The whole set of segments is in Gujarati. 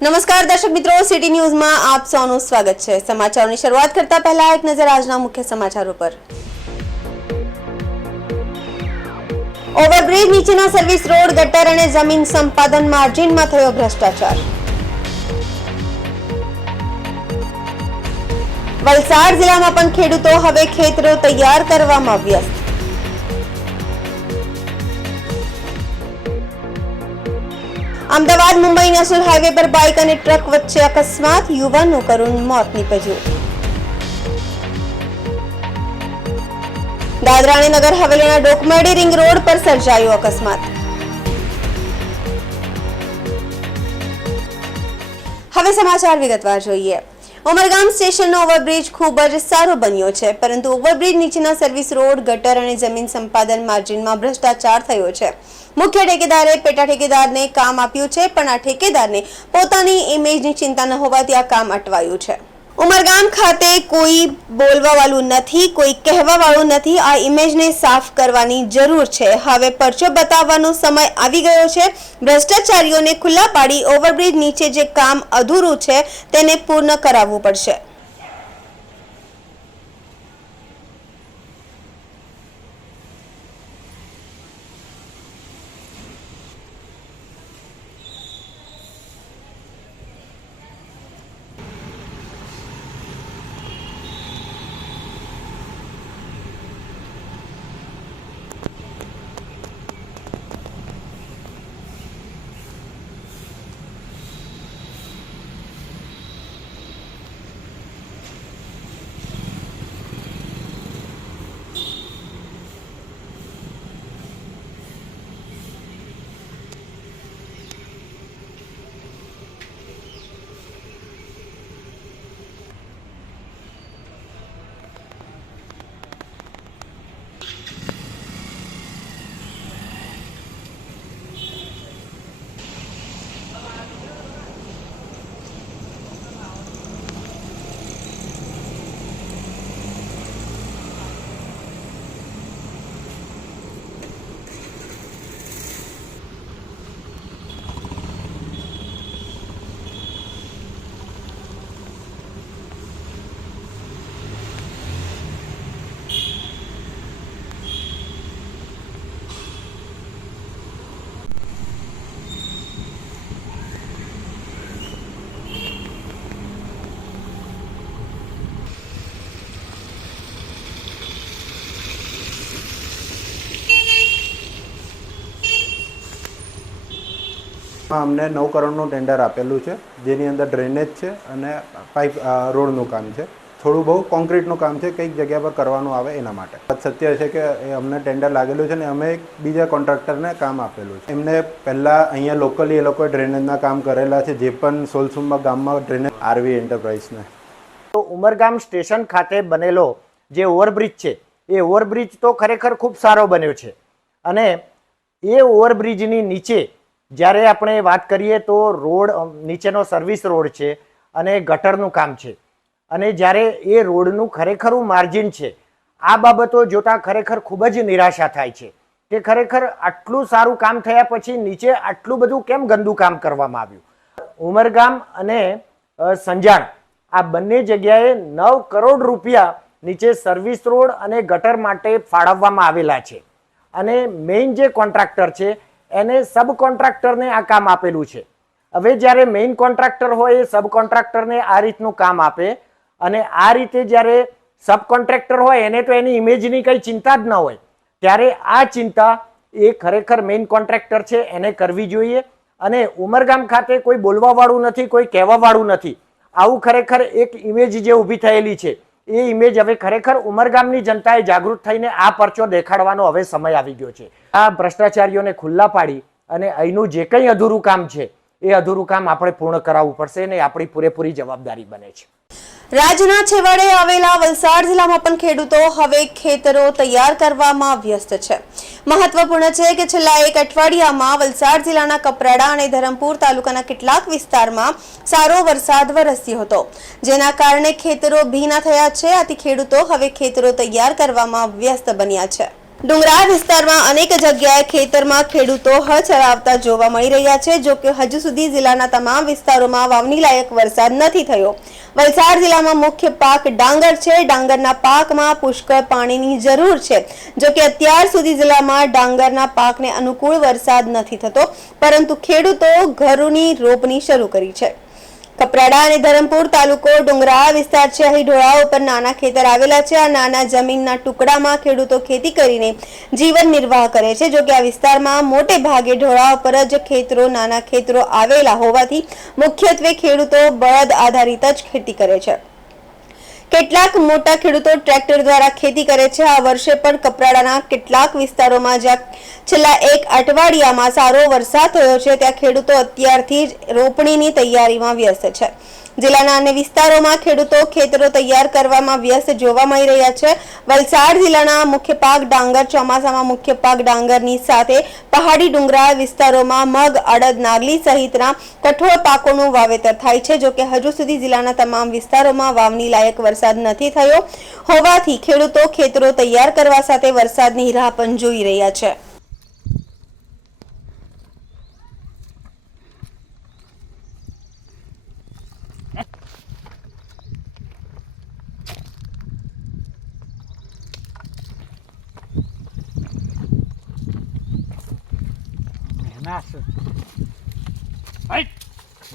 નમસ્કાર દર્શક મિત્રો, સિટી ન્યૂઝમાં આપ સૌનું સ્વાગત છે। સમાચારોની શરૂઆત કરતા પહેલા એક નજર આજના મુખ્ય સમાચારો પર। ઓવરબ્રિજ નીચેના સર્વિસ રોડ, ગટર અને જમીન સંપાદન માર્જિનમાં થયો ભ્રષ્ટાચાર। વલસાડ જિલ્લામાં પણ ખેડૂતો હવે ખેતરો તૈયાર કરવામાં વ્યસ્ત। અમદાવાદ મુંબઈ નેશનલ હાઈવે પર બાઇક અને ટ્રક વચ્ચે અકસ્માત, યુવાનનું કરુણ મોત નીપજ્યું। દાદરા અને નગર હવેલીના ડોકમેડી રિંગ રોડ પર સર્જાયો અકસ્માત। હવે સમાચાર વિગતવાર જોઈએ। ઉમરગામ સ્ટેશનનો ઓવરબ્રિજ ખૂબ જ સારો બન્યો છે, પરંતુ ઓવરબ્રિજ નીચેના સર્વિસ રોડ, ગટર અને જમીન સંપાદન માર્જિનમાં ભ્રષ્ટાચાર થયો છે। મુખ્ય ઠેકેદારે પેટા ઠેકેદારને કામ આપ્યું છે, પણ આ ઠેકેદારને પોતાની ઇમેજની ચિંતા ન હોવાથી આ કામ અટવાયું છે। ઉમરગામ ખાતે કોઈ બોલવા વાળું નથી, કોઈ કહેવા વાળું નથી। આ ઇમેજને સાફ કરવાની જરૂર છે। હવે પરચો બતાવવાનો સમય આવી ગયો છે। ભ્રષ્ટાચારીઓને ખુલ્લા પાડી ઓવરબ્રિજ નીચે જે કામ અધૂરું છે તેને પૂર્ણ કરાવવું પડશે। અમને 9 કરોડનું ટેન્ડર આપેલું છે, જેની અંદર ડ્રેનેજ છે અને પાઇપ રોડનું કામ છે। થોડું બહુ કોન્ક્રીટનું કામ છે, કઈક જગ્યા પર કરવાનું આવે એના માટે। સત્ય છે કે અમને ટેન્ડર લાગેલું છે ને અમે એક બીજા કોન્ટ્રાક્ટરને કામ આપેલું છે। એમને પહેલાં અહીંયા લોકલી એ લોકોએ ડ્રેનેજના કામ કરેલા છે, જે પણ સોલસુંબા ગામમાં ડ્રેનેજ આરવી એન્ટરપ્રાઇઝને। તો ઉમરગામ સ્ટેશન ખાતે બનેલો જે ઓવરબ્રિજ છે એ ઓવરબ્રિજ તો ખરેખર ખૂબ સારો બન્યો છે, અને એ ઓવરબ્રિજની નીચે જ્યારે આપણે વાત કરીએ તો રોડ નીચેનો સર્વિસ રોડ છે અને ગટરનું કામ છે, અને જ્યારે એ રોડનું ખરેખરું માર્જિન છે, આ બાબતો જોતા ખરેખર ખૂબ જ નિરાશા થાય છે કે ખરેખર આટલું સારું કામ થયા પછી નીચે આટલું બધું કેમ ગંદુ કામ કરવામાં આવ્યું। ઉમરગામ અને સંજાણ આ બંને જગ્યાએ 9 કરોડ રૂપિયા નીચે સર્વિસ રોડ અને ગટર માટે ફાળવવામાં આવેલા છે, અને મેઇન જે કોન્ટ્રાક્ટર છે એને સબ કોન્ટ્રાક્ટરને આ કામ આપેલું છે। હવે જ્યારે મેઇન કોન્ટ્રાક્ટર હોય એ સબ કોન્ટ્રાક્ટરને આ રીતનું કામ આપે, અને આ રીતે જ્યારે સબ કોન્ટ્રાક્ટર હોય એને તો એની ઇમેજની કંઈ ચિંતા જ ન હોય, ત્યારે આ ચિંતા એ ખરેખર મેઇન કોન્ટ્રાક્ટર છે એને કરવી જોઈએ। અને ઉમરગામ ખાતે કોઈ બોલવા વાળું નથી, કોઈ કહેવા વાળું નથી। આવું ખરેખર એક ઇમેજ જે ઊભી થયેલી છે એ ઇમેજ હવે ખરેખર ઉમરગામની જનતાએ જાગૃત થઈને આ પરચો દેખાડવાનો હવે સમય આવી ગયો છે। આ ભ્રષ્ટાચારીઓને ખુલ્લા પાડી અને અહીંનું જે કંઈ અધૂરું કામ છે એ અધૂરું કામ આપણે પૂર્ણ કરાવવું પડશે, અને આપણી પૂરેપૂરી જવાબદારી બને છે। રાજ્યના છેવાડે આવેલા વલસાડ જિલ્લામાં પણ ખેડૂતો હવે ખેતરો તૈયાર કરવામાં વ્યસ્ત છે। મહત્વપૂર્ણ છે કે છેલ્લા એક અઠવાડિયામાં વલસાડ જિલ્લાના કપરાડા અને ધરમપુર તાલુકાના કેટલાક વિસ્તારમાં સારો વરસાદ વરસ્યો હતો, જેના કારણે ખેતરો ભીના થયા છે। આથી ખેડૂતો હવે ખેતરો તૈયાર કરવામાં વ્યસ્ત બન્યા છે। ડુંગરાળ વિસ્તારમાં અનેક જગ્યાએ ખેતરમાં ખેડૂતો હળ ચલાવતા જોવા મળી રહ્યા છે. જો કે હજુ સુધી જિલ્લાના તમામ વિસ્તારોમાં વાવણી લાયક વરસાદ નથી થયો. વલસાડ જિલ્લામાં મુખ્ય પાક ડાંગર છે. ડાંગરના પાકમાં પુષ્કળ પાણીની જરૂર છે. જો કે અત્યાર સુધી જિલ્લામાં ડાંગરના પાકને અનુકૂળ વરસાદ નથી થતો, પરંતુ ખેડૂતો ઘરોની રોપણી શરૂ કરી છે. કપરાડા અને ધરમપુર તાલુકો ડુંગરાળ વિસ્તાર છે. અહીં ઢોળાવ ઉપર નાના ખેતર આવેલા છે. આ નાના જમીનના ટુકડામાં ખેડૂતો ખેતી કરીને જીવન નિર્વાહ કરે છે. જો કે આ વિસ્તારમાં મોટે ભાગે ઢોળાવ પર જ નાના ખેતરો આવેલા હોવાથી મુખ્યત્વે ખેડૂતો બળદ આધારિત જ ખેતી કરે છે. કેટલાક મોટા ખેડૂતો ટ્રેક્ટર દ્વારા ખેતી કરે છે. આ વર્ષે પણ કપરાડાના કેટલાક વિસ્તારોમાં જ્યાં છેલ્લા એક અઠવાડિયામાં સારો વરસાદ થયો છે, ત્યાં ખેડૂતો અત્યારથી જ રોપણીની તૈયારીમાં વ્યસ્ત છે. જિલ્લાના અન્ય વિસ્તારોમાં ખેડૂતો ખેતરો તૈયાર કરવામાં વ્યસ્ત જોવા મળી રહ્યા છે. વલસાડ જિલ્લાના મુખ્ય પાક ડાંગર. ચોમાસામાં મુખ્ય પાક ડાંગરની સાથે પહાડી ડુંગરાળ વિસ્તારોમાં મગ, અડદ, નાગલી સહિતના કઠોળ પાકોનું વાવેતર થાય છે. જો કે હજુ સુધી જિલ્લાના તમામ વિસ્તારોમાં વાવણી લાયક વરસાદ નથી થયો હોવાથી ખેડૂતો ખેતરો તૈયાર કરવા સાથે વરસાદની રાહ પણ જોઈ રહ્યા છે.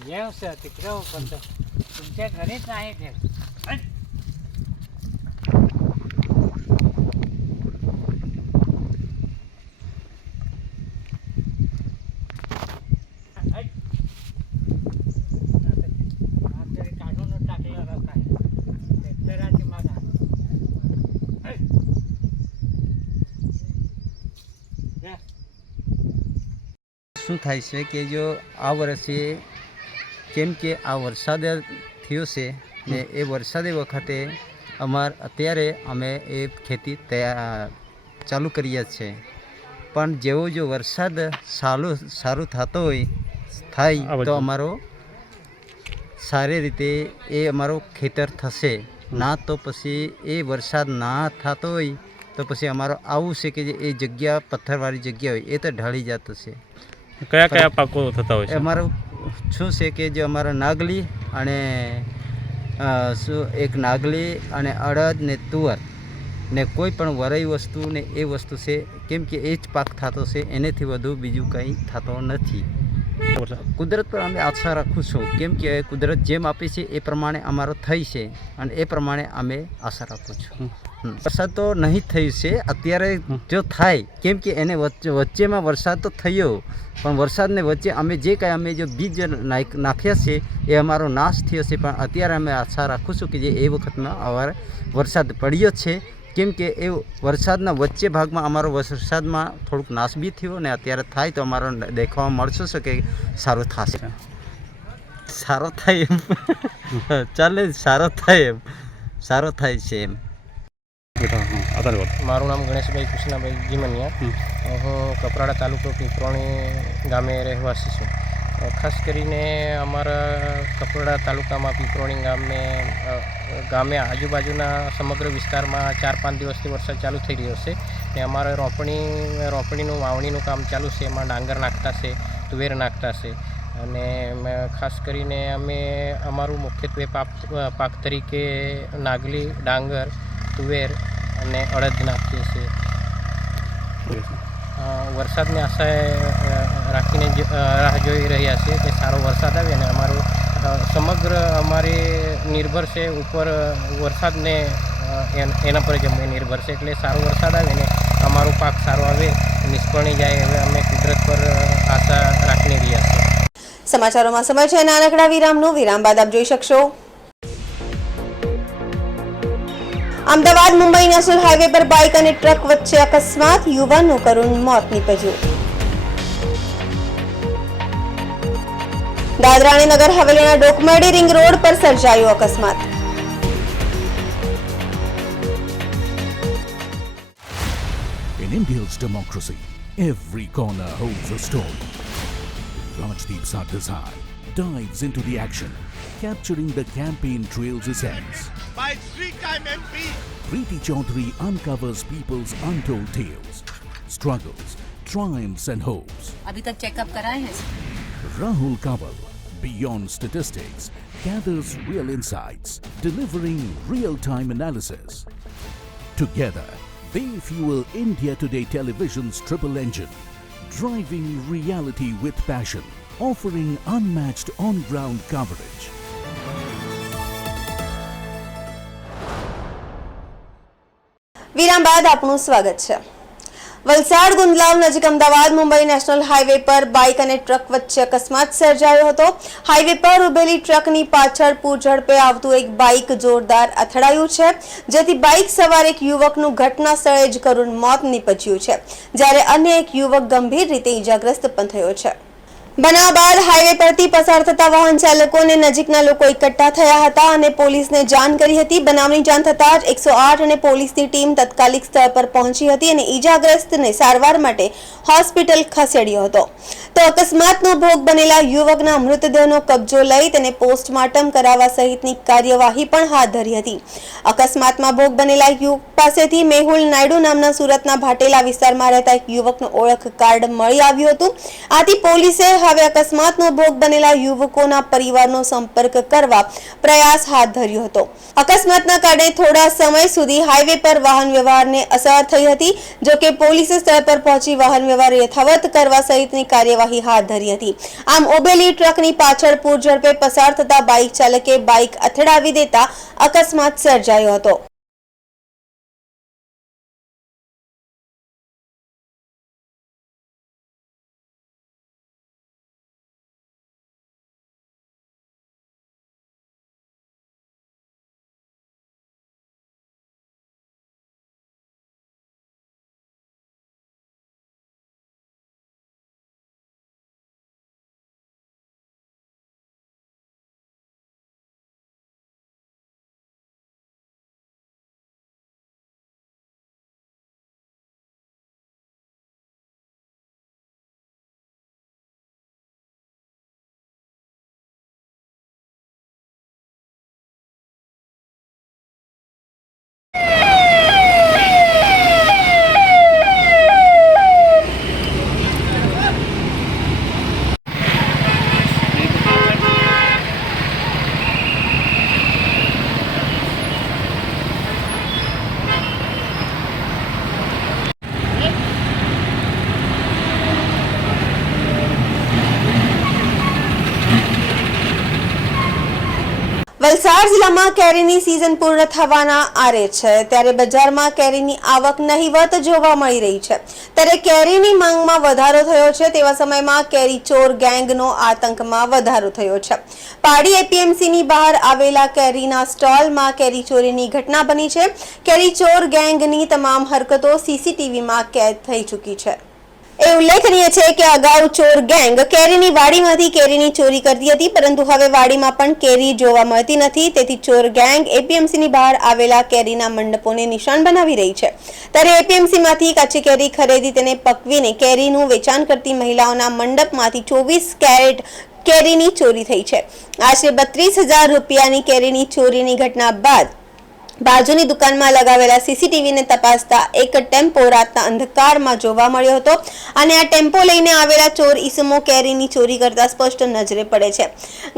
येऊ सर तिकडं पण तुमच्या घरीच नाही ते काढून टाकलेला काय ट्रॅक्टराची मागा શું થાય છે કે જો આ વર્ષે કેમ કે આ વરસાદ થયો છે ને એ વરસાદે વખતે અત્યારે અમે એ ખેતી ચાલુ કરીએ છીએ. પણ જેવો જો વરસાદ સારું થતો થાય તો અમારો સારી રીતે એ અમારો ખેતર થશે. ના તો પછી એ વરસાદ ના થતો હોય તો પછી અમારો આવું છે કે જે એ જગ્યા પથ્થરવાળી જગ્યા હોય એ તો ઢાળી જતું છે. કયા કયા પાકો થતા હોય છે? અમારું શું છે કે જે અમારા નાગલી અને એક નાગલી અને અડદ ને તુવર ને કોઈ પણ વરાઈ વસ્તુ ને એ વસ્તુ છે. કેમ કે એ જ પાક થતો છે, એનેથી વધુ બીજું કંઈ થતો નથી. કુદરત પર અમે આશા રાખું છું. કેમ કે કુદરત જેમ આપે છે એ પ્રમાણે અમારો થઈ છે અને એ પ્રમાણે અમે આશા રાખું છું. વરસાદ તો નહીં થયું છે અત્યારે. જો થાય, કેમ કે એને વચ્ચેમાં વરસાદ તો થયો, પણ વરસાદને વચ્ચે અમે જે કાંઈ અમે જો બીજ નાખ્યા છે એ અમારો નાશ થયો છે. પણ અત્યારે અમે આશા રાખું છું કે જે એ વખતમાં અમારે વરસાદ પડ્યો છે. કેમ કે એ વરસાદના વચ્ચે ભાગમાં અમારો વરસાદમાં થોડુંક નાશ બી થયો ને અત્યારે થાય તો અમારો દેખવા મળશે છે કે સારું થશે. સારો થાય એમ ચાલે, સારો થાય એમ, સારો થાય છે એમ. મારું નામ ગણેશભાઈ કૃષ્ણભાઈ જીમનિયા. હું કપરાડા તાલુકો પીપરોણી ગામે રહેવાસી છું. ખાસ કરીને અમારા કપરાડા તાલુકામાં પીપરોણી ગામે આજુબાજુના સમગ્ર વિસ્તારમાં 4-5 દિવસથી વરસાદ ચાલુ થઈ રહ્યો છે ને અમારે રોપણીનું વાવણીનું કામ ચાલુ છે. એમાં ડાંગર નાખતા છે, તુવેર નાખતા છે અને ખાસ કરીને અમે અમારું મુખ્યત્વે પાક તરીકે નાગલી, ડાંગર, તુવેર અને અડદ નાખીએ છીએ. વરસાદની આશા રાખીને રાહ જોઈ રહ્યા છીએ કે સારો વરસાદ આવે ને અમારું સમગ્ર અમારે નિર્ભર છે ઉપર વરસાદને એના પર જ અમે નિર્ભર છે. એટલે સારો વરસાદ આવે ને અમારો પાક સારો આવે, નિષ્ફળ નહીં જાય હવે અમે કુદરત પર આશા રાખીને રહ્યા છીએ. સમાચારોમાં સમય છે નાનકડા વિરામનો. વિરામ બાદ આપ જોઈ શકશો અમદાવાદ મુંબઈ નેશનલ હાઈવે પર બાઇક અને ટ્રક વચ્ચે અકસ્માત. યુવાનનું કરુણ મોત નીપજ્યું. દાદરા અને નગર હવેલીના ડોકમેડી રિંગ રોડ પર સર્જાયો અકસ્માત. In India's democracy, every corner holds a story. Rajdeep Sardesai dives into the action, capturing the campaign trail's essence. by three-time MP. Preeti Chaudhary uncovers people's untold tales, struggles, triumphs and hopes. अभी तक चेकअप कराए हैं Rahul Kanwal, beyond statistics, gathers real insights, delivering real-time analysis. Together, they fuel India Today Television's triple engine, driving reality with passion, offering unmatched on-ground coverage. વિરામ બાદ આપનું સ્વાગત છે. વલસાડ ગુંદલાવ નજીક અમદાવાદ મુંબઈ નેશનલ હાઈવે પર બાઇક અને ટ્રક વચ્ચે અકસ્માત સર્જાયો હતો. હાઈવે પર ઉભેલી ટ્રકની પાછળ પૂરઝડપે આવતું એક બાઇક જોરદાર અથડાયું છે, જેથી બાઇક સવાર એક યુવકનું ઘટના સ્થળે જ કરુણ મોત નીપજ્યું છે, જ્યારે અન્ય એક યુવક ગંભીર રીતે ઈજાગ્રસ્ત પણ થયો છે. બનાવ બાદ હાઈવે પરથી પસાર થતા વાહન ચાલકોને નજીકના લોકો એકઠા થયા હતા અને પોલીસને જાણ કરી હતી. બનાવની જાણ થતાં જ 108 અને પોલીસની ટીમ તાત્કાલિક સ્થળ પર પહોંચી હતી અને ઈજાગ્રસ્તને સારવાર માટે હોસ્પિટલ ખસેડ્યો હતો. તો અકસ્માતનો ભોગ બનેલા યુવકના મૃતદેહનો કબજો લઈ તેને પોસ્ટમોર્ટમ કરાવવા સહિતની કાર્યવાહી પણ હાથ ધરી હતી. અકસ્માતમાં ભોગ બનેલા યુવક પાસેથી મેહુલ નાયડુ નામના સુરતના ભાટેલા વિસ્તારમાં રહેતા એક યુવકનું ઓળખ કાર્ડ મળી આવ્યું હતું. આથી પોલીસે હવે અકસ્માતનો ભોગ બનેલા યુવકોના પરિવારનો સંપર્ક કરવા પ્રયાસ હાથ ધર્યો હતો. અકસ્માતના કારણે થોડા સમય સુધી હાઈવે પર વાહન વ્યવહારને અસર થઈ હતી. જો કે પોલીસે સ્થળ પર પહોંચી વાહન વ્યવહાર યથાવત કરવા સહિતની કાર્યવાહી હાથ ધરી હતી. આમ ઉભેલી ટ્રકની પાછળ પૂરઝડપે પસાર થતા બાઇક ચાલકે બાઇક અથડાવી દેતા અકસ્માત સર્જાયો હતો. વલસાડ જિલ્લામાં કેરીની સિઝન પૂર્ણ થવાના આરે છે, ત્યારે બજારમાં કેરીની આવક નહીવત જોવા મળી રહી છે. ત્યારે કેરીની માંગમાં વધારો થયો છે, તેવા સમયમાં કેરી ચોર ગેંગનો આતંકમાં વધારો થયો છે. પાડી એપીએમસીની બહાર આવેલા કેરીના સ્ટોલમાં કેરી ચોરીની ઘટના બની છે. કેરી ચોર ગેંગની તમામ હરકતો સીસીટીવીમાં કેદ થઈ ચૂકી છે. એ ઉલ્લેખનીય છે કે અગાઉ ચોર ગેંગ કેરીની વાડીમાંથી કેરીની ચોરી કરતી હતી, પરંતુ હવે વાડીમાં પણ કેરી જોવા મળતી નથી. તેથી ચોર ગેંગ એપીએમસીની બહાર આવેલા કેરીના મંડપોને નિશાન બનાવી રહી છે. ત્યારે એપીએમસીમાંથી કાચી કેરી ખરીદી તેને પકવીને કેરીનું વેચાણ કરતી મહિલાઓના મંડપમાંથી 24 કેરેટ કેરીની ચોરી થઈ છે. આશરે 32,000 રૂપિયાની કેરીની ચોરીની ઘટના બાદ બાજુની દુકાનમાં લગાવેલા સીસીટીવીને તપાસતા એક ટેમ્પો રાતના અંધકારમાં જોવા મળ્યો હતો અને આ ટેમ્પો લઈને આવેલા ચોર ઈસમો કેરીની ચોરી કરતા સ્પષ્ટ નજરે પડે છે.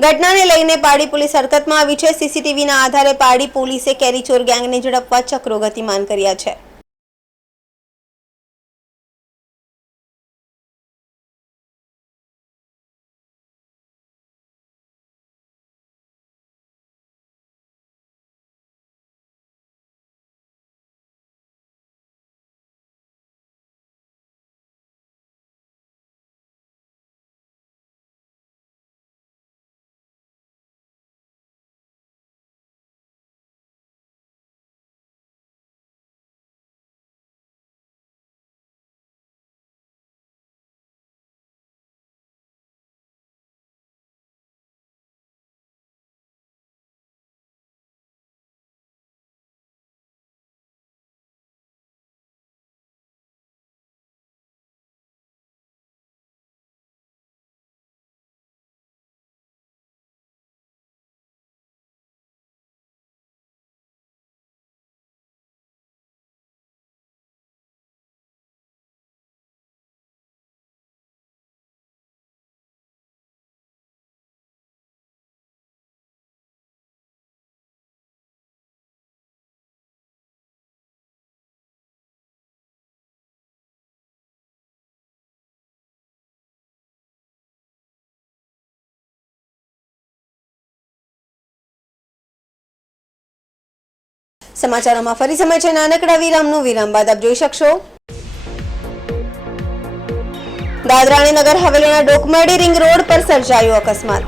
ઘટનાને લઈને પાડી પોલીસ હરકતમાં આવી છે. સીસીટીવીના આધારે પાડી પોલીસે કેરી ચોર ગેંગને ઝડપવા ચક્રો ગતિમાન કર્યા છે. સમાચારોમાં ફરી સમય છે નાનકડા વિરામનો. વિરામ બાદ આપ જોઈ શકશો દાદરા અને નગર હવેલીના ડોકમેડી રિંગ રોડ પર સર્જાયો અકસ્માત.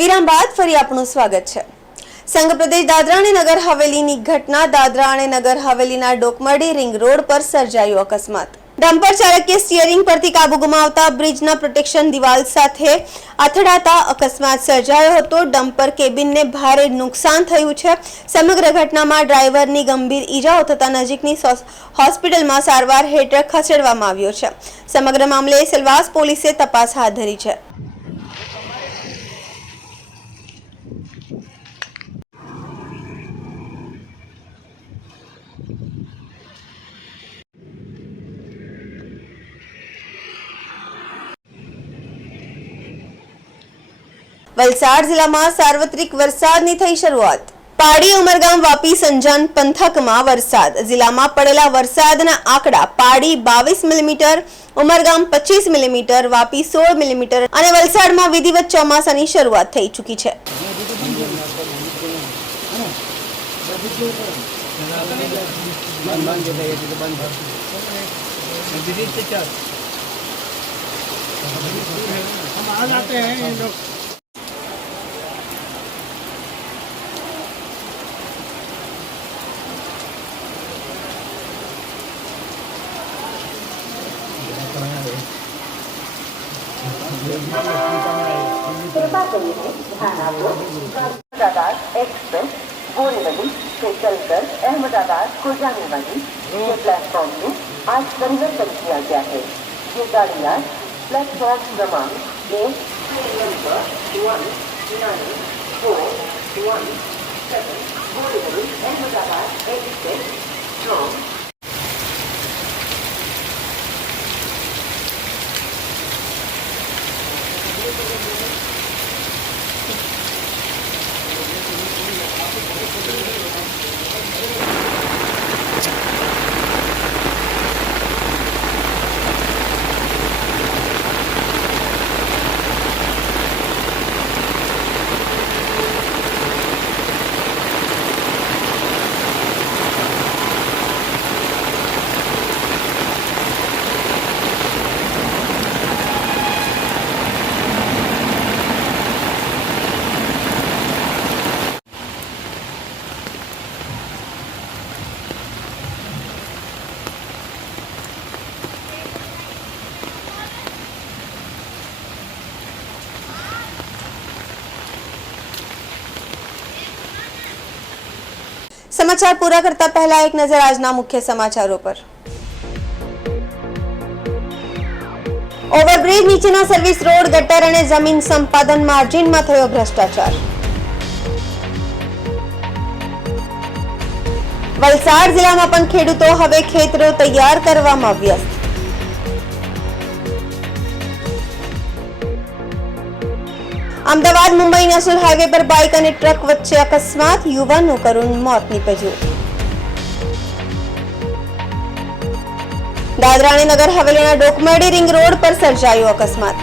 વિરામ બાદ ફરી આપનું સ્વાગત છે. સંઘ પ્રદેશ દાદરા અને નગર હવેલીની ઘટના. દાદરા અને નગર હવેલીના ડોકમડી રિંગ રોડ પર સર્જાયો અકસ્માત. ડમ્પર ચાલકે સ્ટીયરિંગ પરથી કાબુ ગુમાવતા બ્રિજના પ્રોટેક્શન દિવાલ સાથે અથડાતા અકસ્માત સર્જાયો હતો. ડમ્પર કેબિનને ભારે નુકસાન થયું છે. સમગ્ર ઘટનામાં ડ્રાઈવરની ગંભીર ઈજાઓ થતા નજીકની હોસ્પિટલમાં સારવાર હેઠળ ખસેડવામાં આવ્યો છે. સમગ્ર મામલે સેલવાસ પોલીસે તપાસ હાથ ધરી છે. વલસાડ જિલ્લામાં સાર્વત્રિક વરસાદની થઈ શરૂઆત. પાડી ઉમરગામ વાપી સંજાન પંથકમાં વરસાદ. જિલ્લામાં પડેલા વરસાદના આંકડા પાડી 22 millimetre, Umargam 25 millimetre, Vapi 16 millimetre અને વલસાડમાં વિધિવત ચોમાસાની શરૂઆત થઈ ચૂકી છે. एक्सप्रेस बोरीवली से चलकर अहमदाबाद को जाने वाली ये प्लेटफॉर्म में आज परिवर्तन किया गया है. ये गाड़ियाँ प्लेटफॉर्म क्रमांक 19417 बोरीवली अहमदाबाद एक्सप्रेस સમાચાર પૂરા કરતા પહેલા એક નજર આજના મુખ્ય સમાચારો પર. ઓવરબ્રિજ નીચેના સર્વિસ રોડ, ગટર અને જમીન સંપાદન માર્જિનમાં થયો ભ્રષ્ટાચાર. વલસાડ જિલ્લામાં પણ ખેડૂતો હવે ખેતરો તૈયાર કરવામાં વ્યસ્ત. અમદાવાદ મુંબઈ નેશનલ હાઈવે પર બાઇક અને ટ્રક વચ્ચે અકસ્માત, યુવાનનું કરુણ મોત નીપજ્યું. દાદરા અને નગર હવેલીના ડોકમેડી રિંગ રોડ પર સર્જાયો અકસ્માત.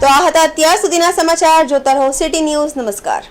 તો આ હતા અત્યાર સુધીના સમાચાર. જોતા રહો સિટી ન્યૂઝ. નમસ્કાર.